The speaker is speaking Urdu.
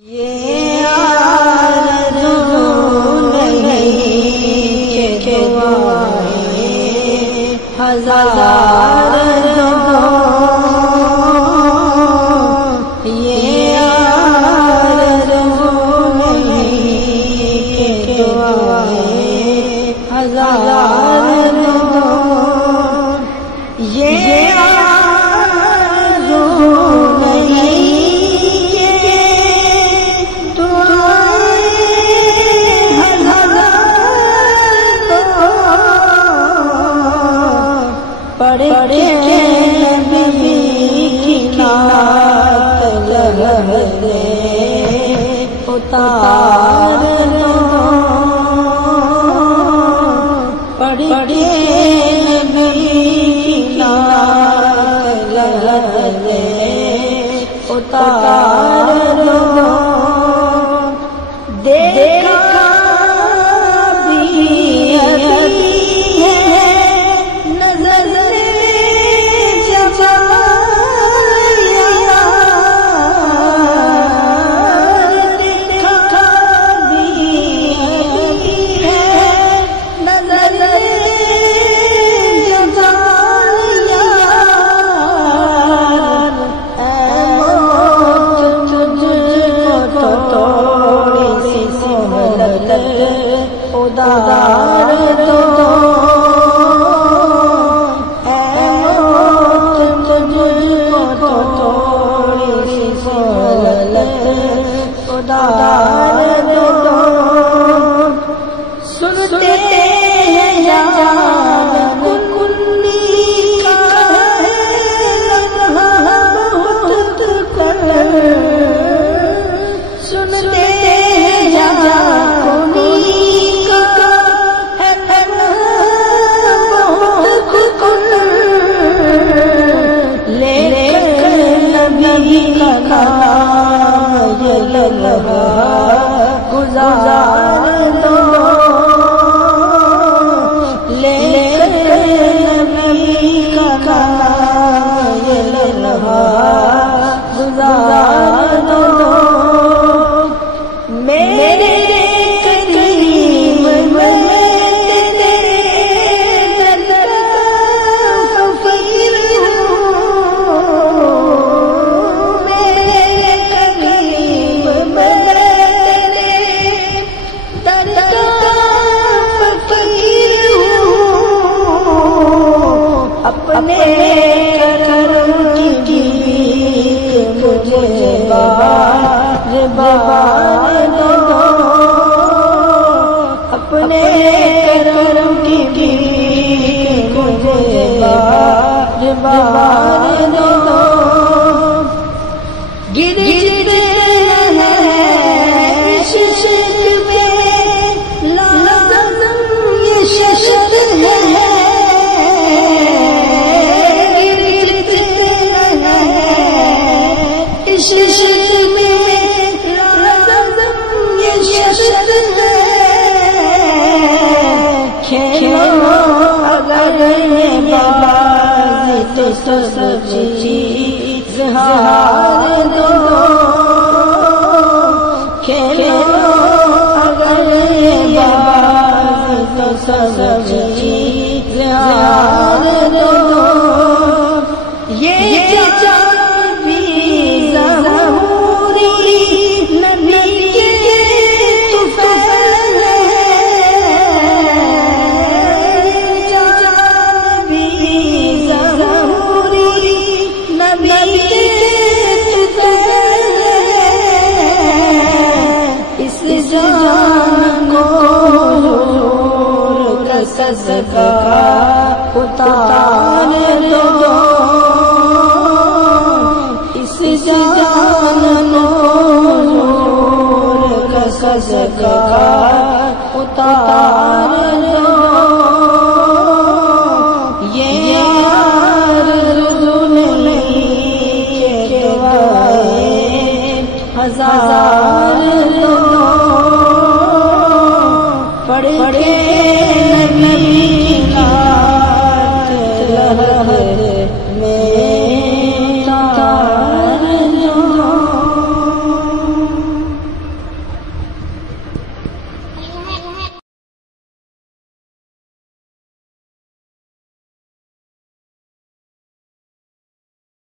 یہ آرزو نہیں کہ دعائیں ہزار دو، یہ آرزو نہیں کہ دعائیں ہزار دو، یہ آرزو نہیں پڑھ کے نبی کی نعت لہرے اتار دو، پڑھ کے نبی کی نعت لہرے اتار دو، دیکھا بھی ادار دو، اے موت تجھ کو تھوڑی سی سہولت ادار دو، سنتے ہیں یار کنی کا ہے لمحہ بہت کر، سنتے ہیں یار گزار دو، لے نبی کا یہ لمحہ گزار دو، میرے کریم میں تیرے در فقیر ہوں، میرے کریم میں اپنے کرم کی مجھے بار بار دو، اپنے کرم کی مجھے بار بار دو، گرد ہے ششت میں لازم یہ ششت ہے، ششت میں لازم یہ ششت ہے، کھیلو اگر یہ باز تو سب چیز ہار دو، کھیلو اگر یہ باز تو سب چیز ہار دو، یہ صدقہ اتار دو، اس جان نور کا صدقہ اتار دو، یہ آرزو نہیں کہ دعائیں ہزار دو، پڑھ کے